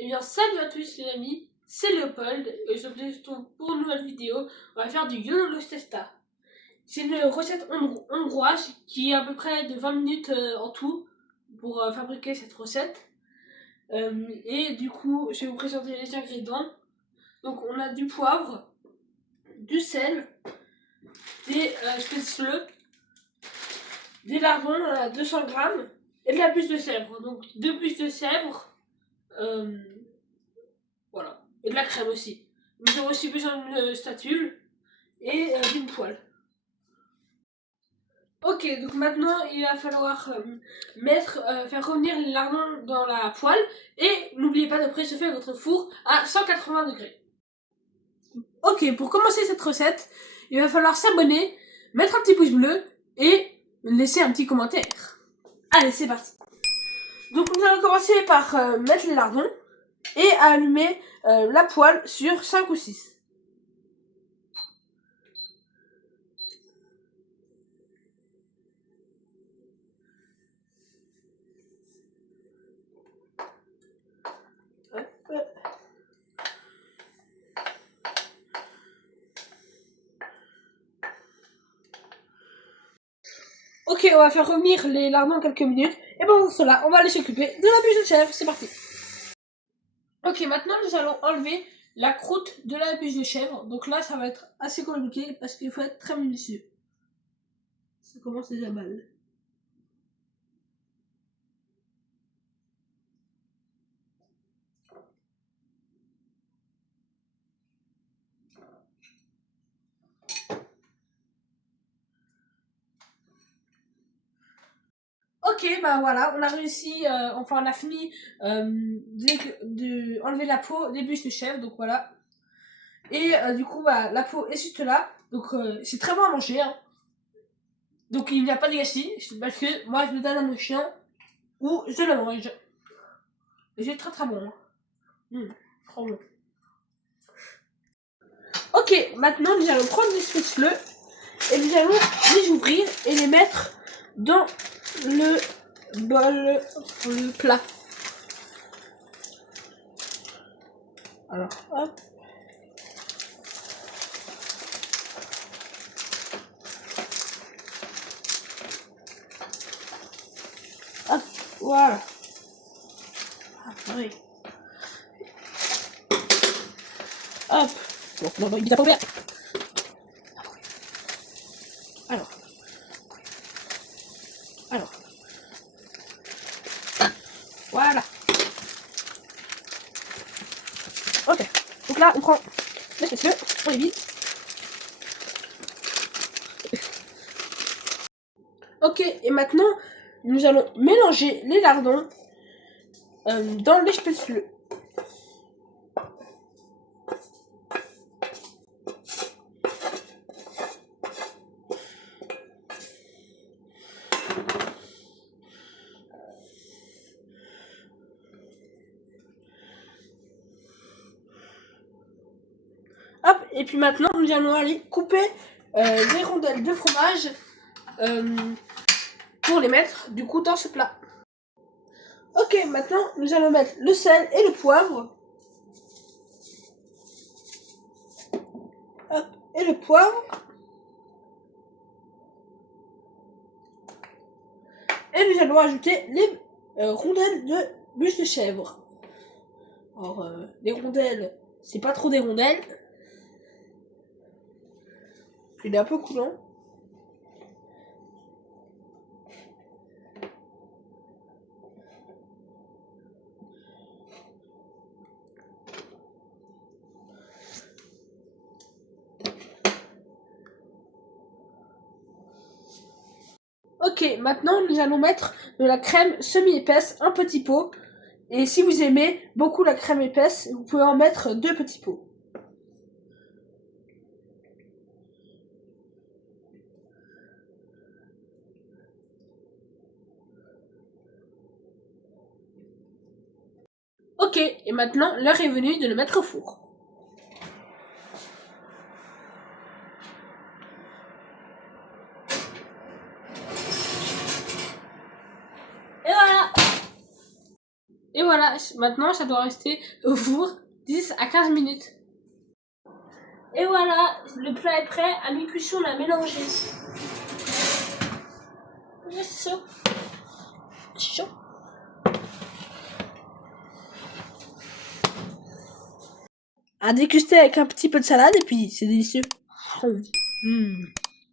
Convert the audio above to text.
Eh bien, salut à tous les amis, c'est Léopold et je vous retrouve pour une nouvelle vidéo. On va faire du Yololo Testa. C'est une recette hongroise qui est à peu près de 20 minutes en tout pour fabriquer cette recette. Et du coup, je vais vous présenter les ingrédients. Donc, on a du poivre, du sel, des spätzle, des lardons à 200 grammes et de la bûche de chèvre. Donc, 2 bûches de chèvre. Voilà. Et de la crème aussi. Nous avons aussi besoin d'une spatule et d'une poêle. Ok, donc maintenant il va falloir faire revenir les lardons dans la poêle et n'oubliez pas de préchauffer votre four à 180 degrés. Ok, pour commencer cette recette, il va falloir s'abonner, mettre un petit pouce bleu et laisser un petit commentaire. Allez, c'est parti. Donc nous allons commencer par mettre les lardons et allumer la poêle sur 5 ou 6. Ok, on va faire revenir les lardons quelques minutes. Et pendant cela, on va aller s'occuper de la bûche de chèvre. C'est parti. Ok, maintenant nous allons enlever la croûte de la bûche de chèvre. Donc là, ça va être assez compliqué parce qu'il faut être très minutieux. Ça commence déjà mal. Ok, bah voilà, on a réussi, enfin on a fini de enlever la peau des bûches de chèvre, donc voilà. Et du coup, bah, la peau est juste là, donc c'est très bon à manger. Hein. Donc il n'y a pas de gâchis, parce que moi je le donne à mon chien, ou je le mange. Et c'est très très bon. Hein. Trop bon. Ok, maintenant nous allons prendre les spätzle et nous allons les ouvrir et les mettre dans le bol, le plat. Alors, hop. Hop, voilà. Ah, oui. Hop. Bon, il n'est pas ouvert. Alors. Voilà. Ok. Donc là, on prend les spätzle, on les vide. Ok, et maintenant, nous allons mélanger les lardons dans les spätzle. Hop, et puis maintenant, nous allons aller couper les rondelles de fromage pour les mettre du coup dans ce plat. Ok, maintenant, nous allons mettre le sel et le poivre. Hop, et le poivre. Et nous allons ajouter les rondelles de bûche de chèvre. Alors, les rondelles, c'est pas trop des rondelles. Il est un peu coulant. Ok, maintenant nous allons mettre de la crème semi-épaisse, un petit pot. Et si vous aimez beaucoup la crème épaisse, vous pouvez en mettre 2 petits pots. Ok, et maintenant l'heure est venue de le mettre au four. Et voilà. Et voilà, Maintenant, ça doit rester au four 10 à 15 minutes. Et voilà, le plat est prêt. À mi-cuisson, on l'a mélangé. C'est chaud. C'est chaud. À déguster avec un petit peu de salade et puis c'est délicieux.